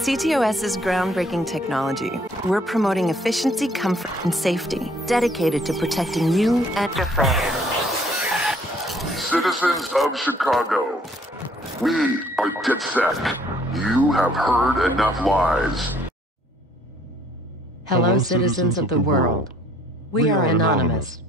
CTOS is groundbreaking technology. We're promoting efficiency, comfort, and safety, dedicated to protecting you and your family. Citizens of Chicago, we are DeDSec. You have heard enough lies. Hello, citizens of the world. We are anonymous.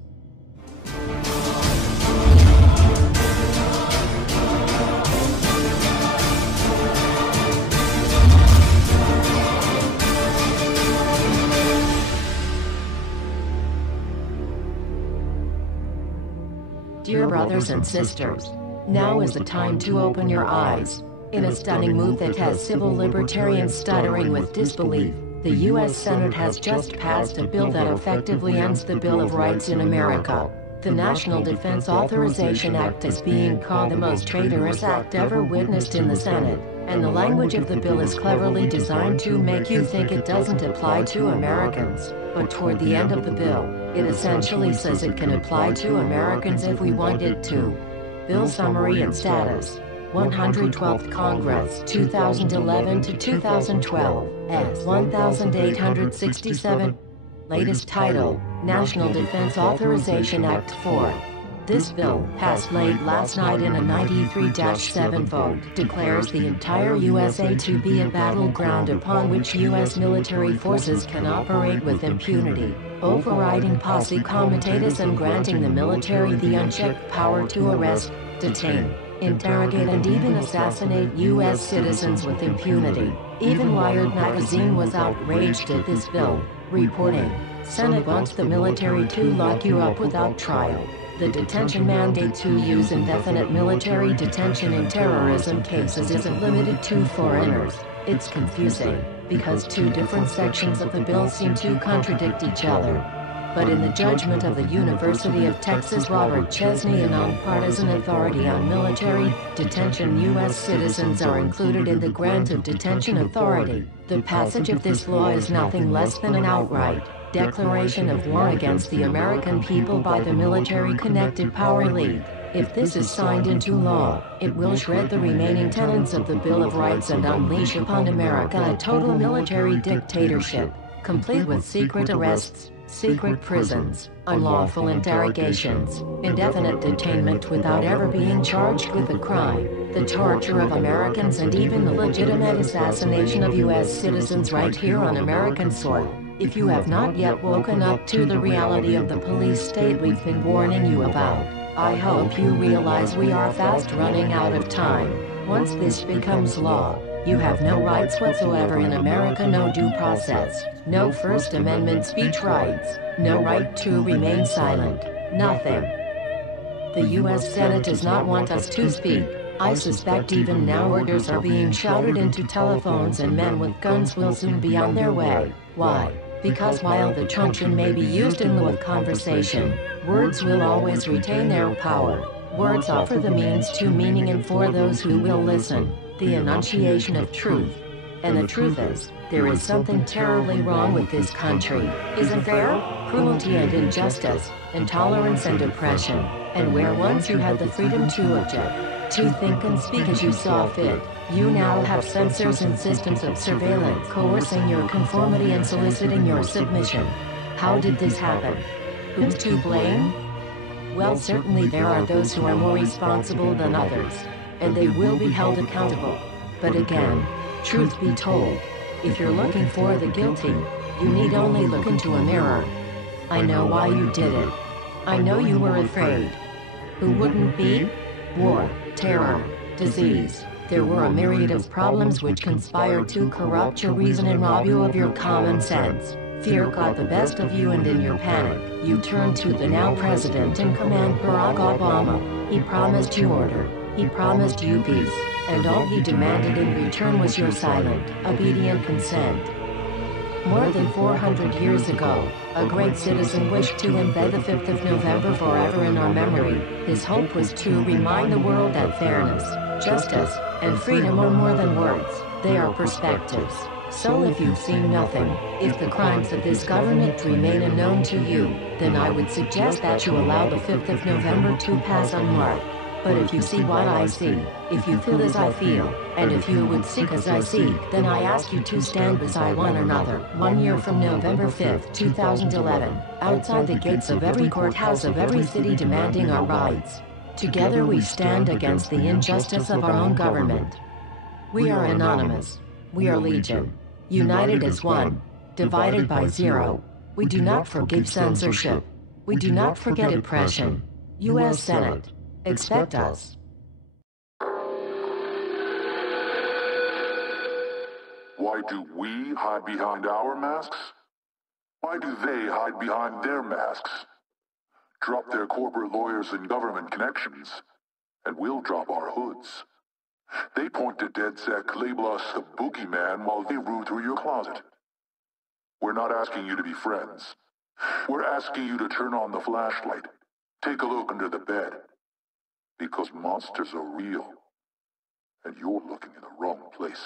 Dear brothers and sisters, now is the time to open your eyes. In a stunning move that has civil libertarians stuttering with disbelief, the U.S. Senate has just passed a bill that effectively ends the Bill of Rights in America. The National Defense Authorization Act is being called the most traitorous act ever witnessed in the Senate, and the language of the bill is cleverly designed to make you think it doesn't apply to Americans. But toward the end of the bill, it essentially says it can apply to Americans if we want it to. Bill summary and status. 112th Congress, 2011 to 2012, S. 1867. Latest title, National Defense Authorization Act 4. This bill, passed late last night in a 93-7 vote, declares the entire USA to be a battleground upon which U.S. military forces can operate with impunity, overriding posse comitatus and granting the military the unchecked power to arrest, detain, interrogate and even assassinate U.S. citizens with impunity. Even Wired magazine was outraged at this bill, reporting, Senate wants the military to lock you up without trial. The detention mandate to use indefinite military detention in terrorism cases isn't limited to foreigners. It's confusing, because two different sections of the bill seem to contradict each other. But in the judgment of the University of Texas Robert Chesney, a nonpartisan authority on military detention, U.S. citizens are included in the grant of detention authority. The passage of this law is nothing less than an outright declaration of war against the American people by the military-connected power elite. If this is signed into law, it will shred the remaining tenets of the Bill of Rights and unleash upon America a total military dictatorship, complete with secret arrests, secret prisons, unlawful interrogations, indefinite detainment without ever being charged with a crime, the torture of Americans and even the legitimate assassination of U.S. citizens right here on American soil. If you have not yet woken up to the reality of the police state we've been warning you about, I hope you realize we are fast running out of time. Once this becomes law, you have no rights whatsoever in America, no due process, no First Amendment speech rights, no right to remain silent, nothing. The U.S. Senate does not want us to speak. I suspect even now orders are being shouted into telephones and men with guns will soon be on their way. Why? Because while the truncheon may be used in lieu of conversation, words will always retain their power. Words offer the means to meaning and for those who will listen, the enunciation of truth. And the truth is, there is something terribly wrong with this country, isn't there? Cruelty and injustice, intolerance and oppression, and where once you had the freedom to object, to think and speak as you saw fit, you now have censors and systems of surveillance coercing your conformity and soliciting your submission. How did this happen? Who's to blame? Well, certainly there are those who are more responsible than others, and they will be held accountable. But again, truth be told, if you're looking for the guilty, you need only look into a mirror. I know why you did it. I know you were afraid. Who wouldn't be? War, terror, disease. There were a myriad of problems which conspired to corrupt your reason and rob you of your common sense. Fear got the best of you, and in your panic, you turned to the now president in command, Barack Obama. He promised you order. He promised you peace. And all he demanded in return was your silent, obedient consent. More than 400 years ago, a great citizen wished to embed the 5th of November forever in our memory. His hope was to remind the world that fairness, justice, and freedom are more than words. They are perspectives. So if you've seen nothing, if the crimes of this government remain unknown to you, then I would suggest that you allow the 5th of November to pass unmarked. But if you see what I see, if you feel as I feel, and if you would seek as I seek, then I ask you to stand beside one another, 1 year from November 5th, 2011, outside the gates of every courthouse of every city demanding our rights. Together we stand against the injustice of our own government. We are anonymous. We are legion. United as one. Divided by zero. We do not forgive censorship. We do not forget oppression. U.S. Senate. Expect us. Why do we hide behind our masks? Why do they hide behind their masks? Drop their corporate lawyers and government connections, and we'll drop our hoods. They point to DeDSec, label us the boogeyman while they root through your closet. We're not asking you to be friends. We're asking you to turn on the flashlight. Take a look under the bed. Because monsters are real, and you're looking in the wrong place.